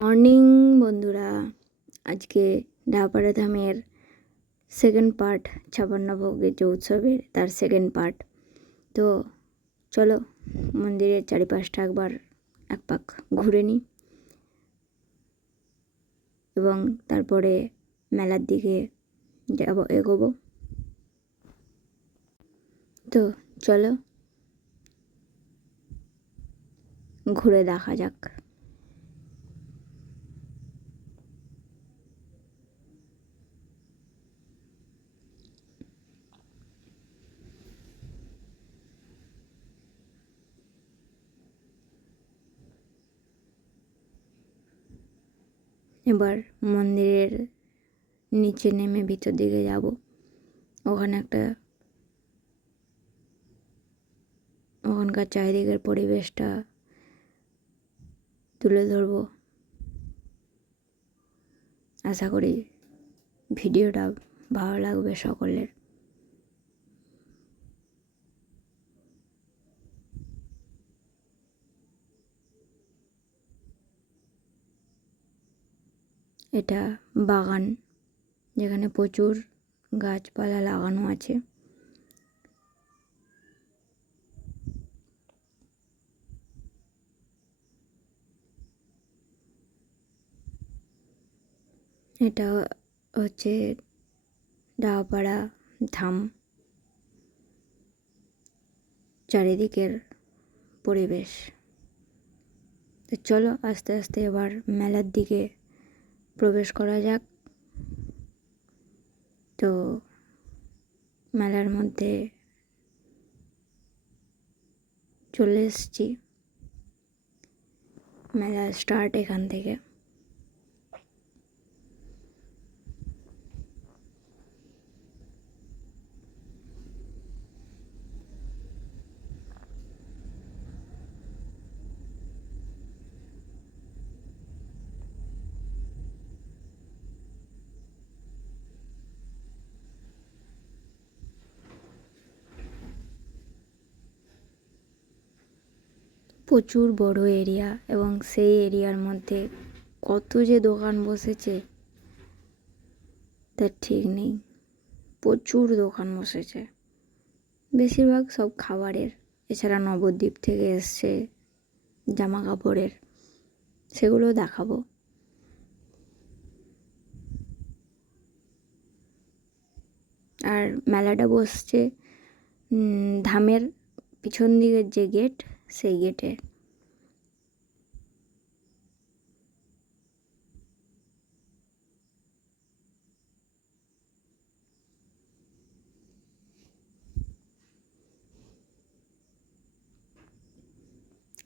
Morning বন্ধুরা, আজকে ডাহাপাড়া ধামের সেকেন্ড পার্ট 56 ভোগের যে উৎসবের তার সেকেন্ড পার্ট। তো চলো মন্দিরের চারিপাশটা একবার এক পাক ঘুরে নিই এবং তারপরে মেলার দিকে এগোবো। তো চলো ঘুরে দেখা যাক। এবার মন্দিরের নিচে নেমে ভিতর দিকে যাব। ওখানকার চারিদিকের পরিবেশটা তুলে ধরবো। আশা করি ভিডিওটা ভালো লাগবে সকলের। এটা বাগান, যেখানে প্রচুর গাছপালা লাগানো আছে। এটা হচ্ছে ডাহাপাড়া ধাম। চারিদিকের পরিবেশ। তো চলো আস্তে আস্তে এবার মেলার দিকে প্রবেশ করা যাক। তো মেলার মধ্যে চলে এসেছি। মেলা স্টার্ট এখান থেকে। প্রচুর বড় এরিয়া এবং সেই এরিয়ার মধ্যে কত যে দোকান বসেছে তার ঠিক নেই। প্রচুর দোকান বসেছে, বেশিরভাগ সব খাবারের। এছাড়া নবদ্বীপ থেকে এসছে জামা কাপড়ের, সেগুলো দেখাবো। আর মেলাটা বসছে ধামের পিছন দিকের যে গেট, সেই গেটে।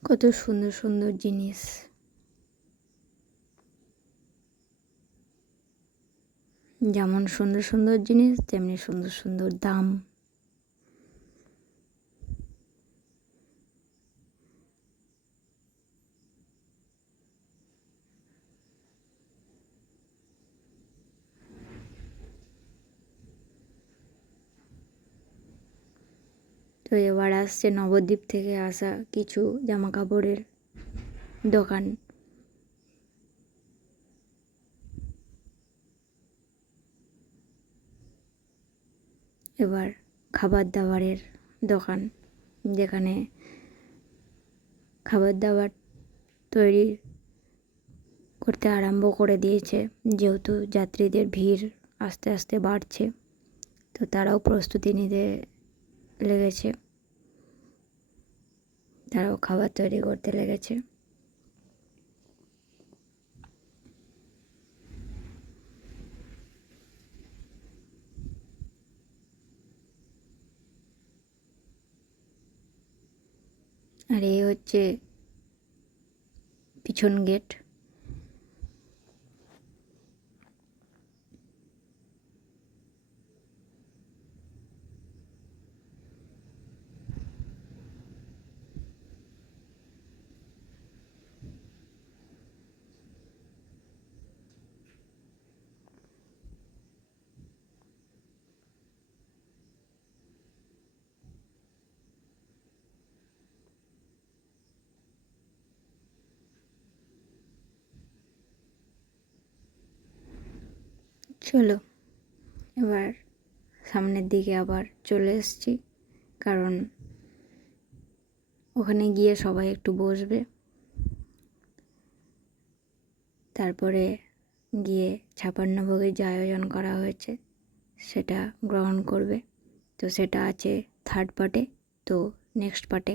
কত সুন্দর সুন্দর জিনিস, যেমন সুন্দর সুন্দর জিনিস তেমনি সুন্দর সুন্দর দাম। তো এবার আসছে নবদ্বীপ থেকে আসা কিছু জামা কাপড়ের দোকান। এবার খাবার দাবারের দোকান, যেখানে খাবার দাবার তৈরি করতে আরম্ভ করে দিয়েছে, যেহেতু যাত্রীদের ভিড় আস্তে আস্তে বাড়ছে। তো তারাও প্রস্তুতি নিতে লেগেছে, তারাও খাবার তৈরি করতে লেগেছে। আর এই হচ্ছে পিছন গেট। চলো এবার সামনের দিকে আবার চলে এসেছি, কারণ ওখানে গিয়ে সবাই একটু বসবে, তারপরে গিয়ে 56 ভোগের যে আয়োজন করা হয়েছে সেটা গ্রহণ করবে। তো সেটা আছে থার্ড পার্টে, তো নেক্সট পার্টে